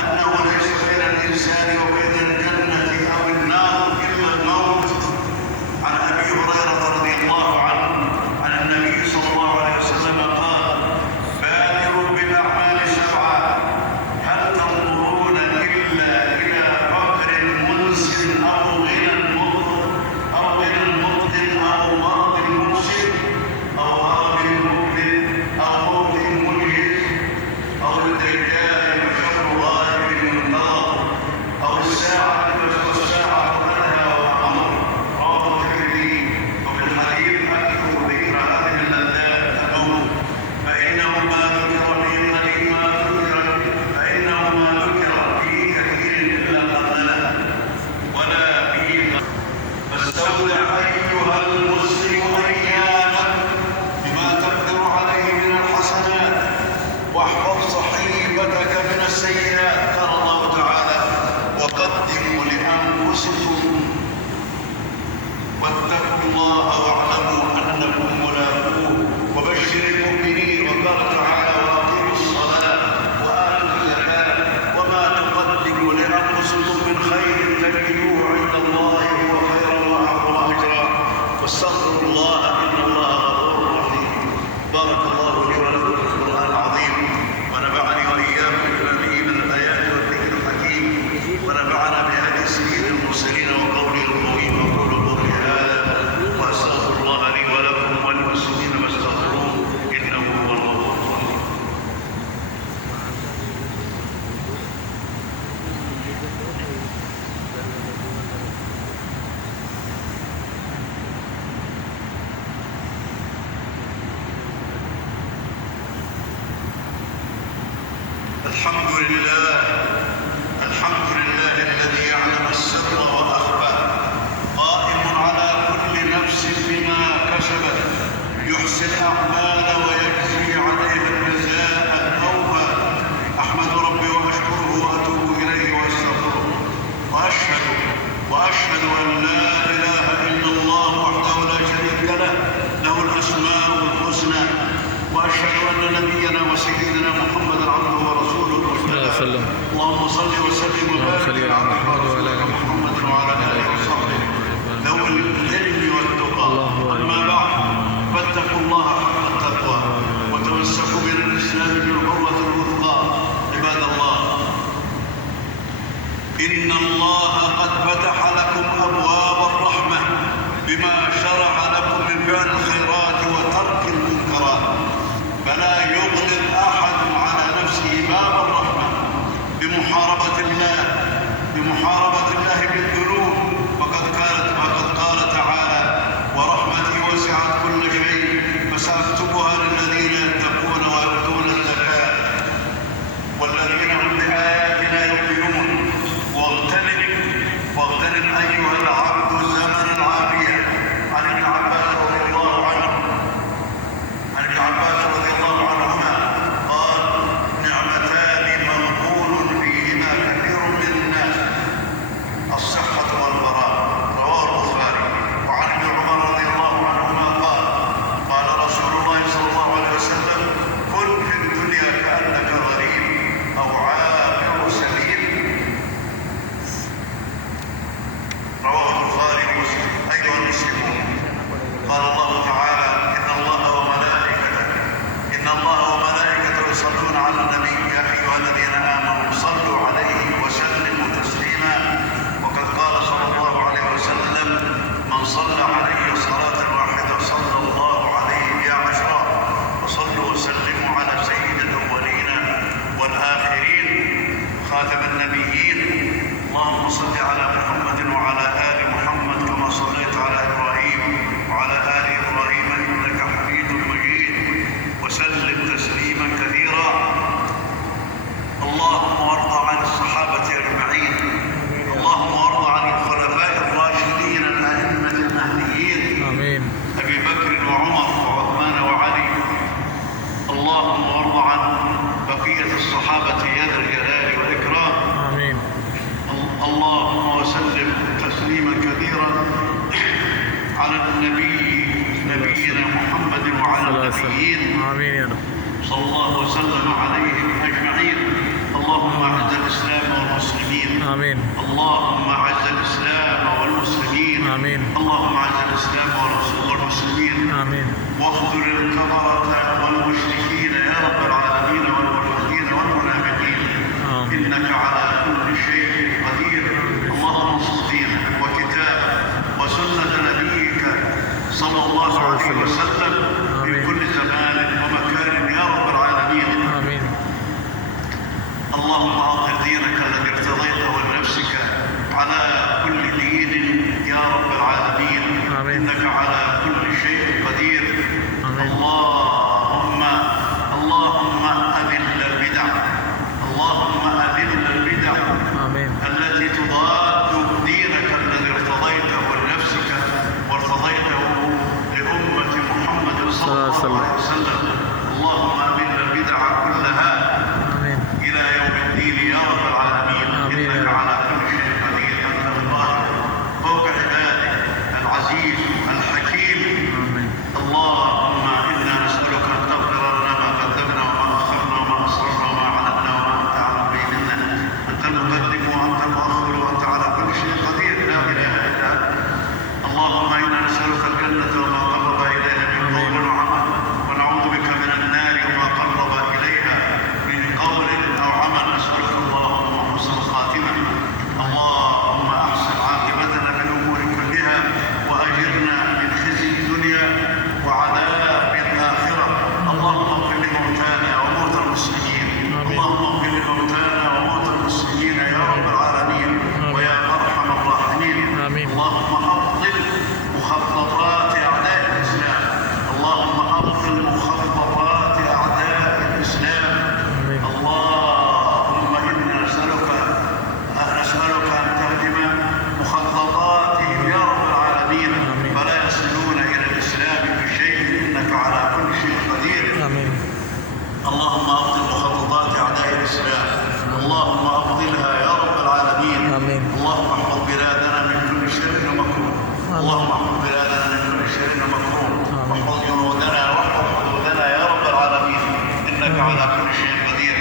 أنه ليس بين الإنسان وبين الجنة أو النار إلا الموت. عن أبي هريرة رضي الله عنه عن النبي صلى الله عليه وسلم قال: بادروا بالأعمال سبعة، هل تنظرون إلا إلى فقر منسٍ أو غنى مطغٍ أو مرض منسٍ أو هرم مؤلم أو موت منجز أو الدجال وشر غائب منتظر أو الساعة أدهى وأمر. رواه الترمذي. وفي الحديث: أكثروا ذكر هذه اللذات الموت، فإنه ما ذكر في كثير إلا قتله ولا فيه. فاستودع أيها المسلم أيامك بما تقدر عليه من الحسنات، واحفظ صحيفتك من السيئات. قال الله تعالى: وقدموا لأنفسكم واتقوا الله واعلموا أنكم ملاقوه وبشر المؤمنين. وقال تعالى: وأقيموا الصلاة وآتوا الزكاة وما تقدموا لأنفسكم من خير تجدوه عند الله هو خيرا وأعظم أجرا، واستغفروا الله إن الله غفور رحيم. بارك الله لي ولكم في القرآن العظيم، ونفعني وإياكم بما فيه من الآيات والذكر الحكيم، ونفعنا بهدي سيد المرسلين وقول القويم. أقول قولي هذا وأستغفر الله لي ولكم وللمسلمين فاستغفروه إنه هو الغفور الرحيم. الحمد لله الذي يعلم السر وأخفى، قائم على كل نفس بما كسبت، يحسن الأعمال ويجزي عليها الجزاء الأوفى. أحمد ربي وأشكره وأتوب إليه وأستغفره، وأشهد أن لا إله إلا الله وحده لا شريك له الأسماء الحسنى. وأشهد أن نبينا وسيدنا محمد عبده ورسوله. اللهم صل وسلم وبارك على محمد وعلى آله وصحبه ذوي العلم والتقى. أما بعد، فاتقوا الله حق التقوى وتمسكوا بالإسلام بالعروة الوثقى. عباد الله، إن الله قد فتح لكم أبواب الرحمة بما شرع لكم من فعل الخيرات وترك المنكرات، فلا يغلق أحد على نفسه باب الرحمة بمحاربة الله بالذنوب. فقد قال تعالى: ورحمتي وسعت كل شيء فسأكتبها للذين يتقون ويؤتون الزكاة والذين هم بآياتنا يؤمنون. واغتنم أيها العبد زمن العافية. عن ابن عباس رضي الله عنهما قال: نعمتان مغبون فيهما كثير من الناس، الصحة والفراغ. رواه البخاري. وعن ابن عمر رضي الله عنهما قال رسول الله صلى الله عليه وسلم: كن في الدنيا كأنك غريب أو عابر سبيل. رواه البخاري ومسلم. أيها المسلمون، قال الله تعالى: إن الله وملائكته يصلون على النبي يا أيها الذين آمنوا صلوا عليه وسلموا تسليما. وقد قال صلى الله عليه وسلم: من صلى عليه صلاة واحدة صلى الله عليه بها عشرا. وصلوا وسلموا على سيد الأولين والآخرين خاتم النبيين. اللهم صل على محمد وعلى آل محمد كما صليت على إبراهيم وعلى آل إبراهيم إنك حميد مجيد، وسلم تسليما كثيرا. اللهم وارض عن الصحابة أجمعين. اللهم وارض عن الخلفاء الراشدين الأئمة المهديين، آمين، أبي بكر وعمر وعثمان وعلي. اللهم وارض عن بقية الصحابة يا ذا الجلال والإكرام، آمين. اللهم وسلم تسليما كثيرا على نبينا محمد وعلى النبيين، آمين يا رب، صلى الله وسلم عليهم أجمعين. اللهم آمين اللهم أعز الإسلام والمسلمين آمين اللهم أعز الإسلام والمسلمين آمين واخذل الكفرة والمشركين يا رب العالمين والملحدين والمنافقين إنك على كل شيء قدير. اللهم انصر دينك وكتابك وسنة نبيك صلى الله عليه وسلم في كل زمان ومكان يا رب العالمين. آمين. اللهم أظهر دينك الذي ارتضيته لنفسك على كل دين يا رب العالمين. آمين. إنك على كل شيء قدير. آمين. اللهم أذل البدع، اللهم أذل البدع آمين. التي تضاد دينك الذي ارتضيته لنفسك وارتضيته لأمة محمد صلى الله عليه وسلم. اللهم أذل البدع كلها آمين. إلى يوم الدين يا رب العالمين. آمين. إنك على كل شيء قدير. أنت الظاهر فوق عبادك العزيز الحكيم. آمين. اللهم إنا نسألك أن تغفر لنا ما قدمنا وما أخرنا وما أسررنا وما أعلنا وما أنت أعلم به منا. أنت المقدم وأنت المؤخر وأنت على كل شيء قدير. لا إله إلا أنت. اللهم إنا نسألك الجنة وما قرب إليها من قول وعمل، ونعوذ بك من النار وما قرب إليها من قول أو عمل. نسألك اللهم حسن الخاتمة. اللهم أحسن عاقبتنا في الأمور كلها وأجرنا من خزي الدنيا وعذاب الآخرة. اللهم اغفر لموتانا وموتى المسلمين. اللهم اغفر لموتانا وموتى المسلمين يا رب العالمين ويا أرحم الراحمين. آمين. اللهم أبطل مخططات أعداء الإسلام. اللهم أبطل مخططات أعداء الإسلام. آمين. اللهم إنا نسألك أن تهدم مخططاتهم يا رب العالمين فلا يصلون إلى الإسلام بشيء إنك على كل شيء قدير. آمين. اللهم أبطل مخططات أعداء الإسلام. اللهم أبطلها يا رب العالمين. آمين. اللهم احفظ بلادنا من كل شر ومكروه. اللهم احفظ بلادنا من كل شر ومكروه. واحفظ جنودنا واحفظ حدودنا يا رب العالمين إنك على كل شيء قدير.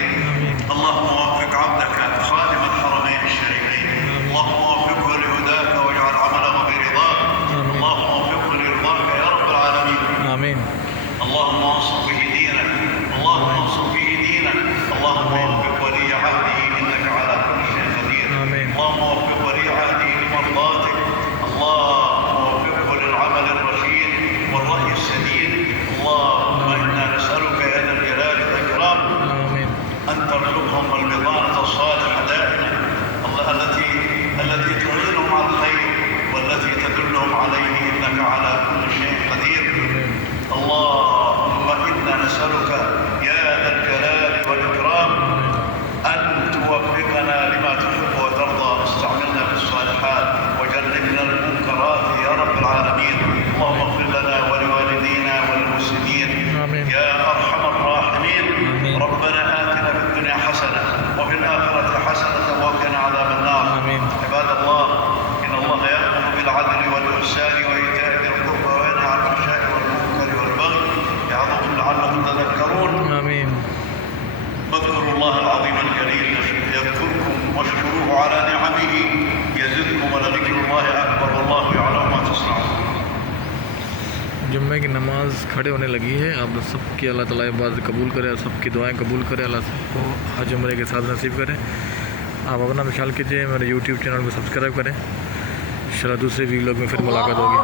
اللهم وفق عبدك خادم الحرمين الشريفين. اللهم وفقه لهداك واجعل عمله برضاك. اللهم وفقه لرضاك يا رب العالمين. آمين. اللهم انصر به دينك. اللهم انصر به دينك. اللهم وفق ولي عهده انك على كل شيء قدير. آمين. اللهم وفق ولي عهده لمرضاتك. اللهم وفقه للعمل الرشيد والرأي السديد. اللهم انا نسألك يا ذا الجلال والإكرام آمين. أن ترزقهم البطانة الصالحة دائما التي تعينهم على الخير والتي تدلهم عليه إنك على كل شيء قدير. اللهم إنا نسألك يا ذا الجلال والإكرام أن توفقنا لما تحب وترضى. استعملنا بالصالحات وجنبنا المنكرات يا رب العالمين. اللهم اغفر لنا ولوالدينا وللمسلمين يا أرحم الراحمين. ربنا آتنا في الدنيا حسنة وفي الآخرة حسنة وقنا عذاب النار. عباد الله إن الله يأمر بالعدل والإحسان وإيتاء ذي القربى وينهى عن الفحشاء والمنكر والبغي يعظكم لعلكم تذكرون. آمين. واذكروا الله العظيم الجليل يذكركم واشكروه على نعمه يزدكم ولذكر الله أكبر والله يعلم ما تصنعون. जुम्मे की नमाज खड़े होने लगी है। आप सबकी अल्लाह ताला इबादत कबूल करे, सबकी दुआएं कबूल करे, अल्लाह सबको हज उम्रे के साथ नसीब करे। आप अपना ख्याल कीजिए, मेरे यूट्यूब चैनल को सब्सक्राइब करें। इंशाल्लाह दूसरे वीडियो में फिर मुलाकात होगी।